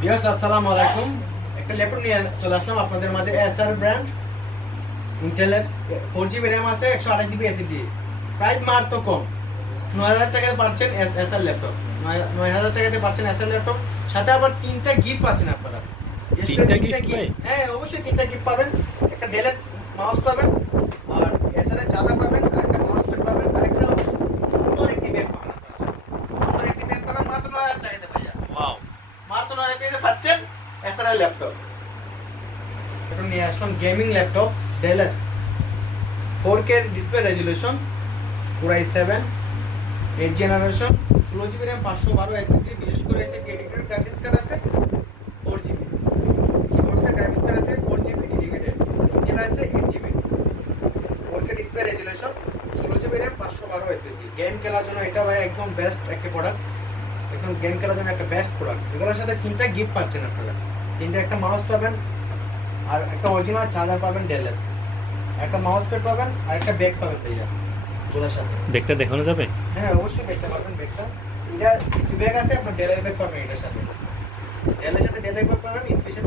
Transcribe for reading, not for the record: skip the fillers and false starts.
Viewers আসসালামু আলাইকুম। একটা ল্যাপটপ নিয়ে চলে আসলাম আপনাদের মাঝে। এসআর ব্র্যান্ড, ইন্টেলের 4GB র্যাম আছে, 128GB এসএসডি। প্রাইস মাত্র কম, 9000 টাকায় পাচ্ছেন এসআর ল্যাপটপ। 9000 টাকাতে পাচ্ছেন এসআর ল্যাপটপ, সাথে আবার 3টা গিফট পাচ্ছেন আপনারা। তিনটা গিফট ভাই? হ্যাঁ, অবশ্যই 3টা গিফট পাবেন। একটা ডেলের মাউস পাবেন, আর এসআর এর চার্জার পাবেন, আর একটা মাউস প্যাড পাবেন, আর একটা সুন্দর একটি ব্যাগ পাবেন আপনারা। সুন্দর একটি ব্যাগ পাবেন মাত্র 9000 টাকাতে ভাইয়া। ওয়াও, মাত্র 9000 টাকাতে পাচ্ছেন এসআর ল্যাপটপ। এখন নিয়ে আসলাম গেমিং ল্যাপটপ ডেলের 4K display resolution, Core i7 8 generation, 16GB RAM, 512 SSD. বিশেষ করে আছে ডেডিকেটেড গ্রাফিক্স কার্ড আছে 4GB, কিবোর্ডসের গ্রাফিক্স কার্ড আছে 4GB ডেডিকেটেড, ইন্টেল আছে 8GB। 4K display resolution, 16GB RAM, 512 SSD. Game খেলার জন্য এটা ভাই একদম বেস্ট একটা প্রোডাক্ট। একদম গেম খেলার জন্য একটা বেস্ট প্রোডাক্ট। এগুলোর সাথে 3টা গিফট পাচ্ছেন আপনারা। 3টা, একটা মাউস পাবেন, আর একটা অরিজিনাল চার্জার পাবেন ডেলের, একটা মাউস প্যাড পাবেন, আর একটা ব্যাগ পাবেন ভাইয়া ওদের সাথে। ব্যাগটা দেখানো যাবে? হ্যাঁ, অবশ্যই দেখতে পারবেন ব্যাগটা। এটা ব্যাগ আছে, আপনার ডেলের ব্যাগ পাবেন এটার সাথে। ডেলের সাথে ডেলের ব্যাগ পাবেন, স্পেশাল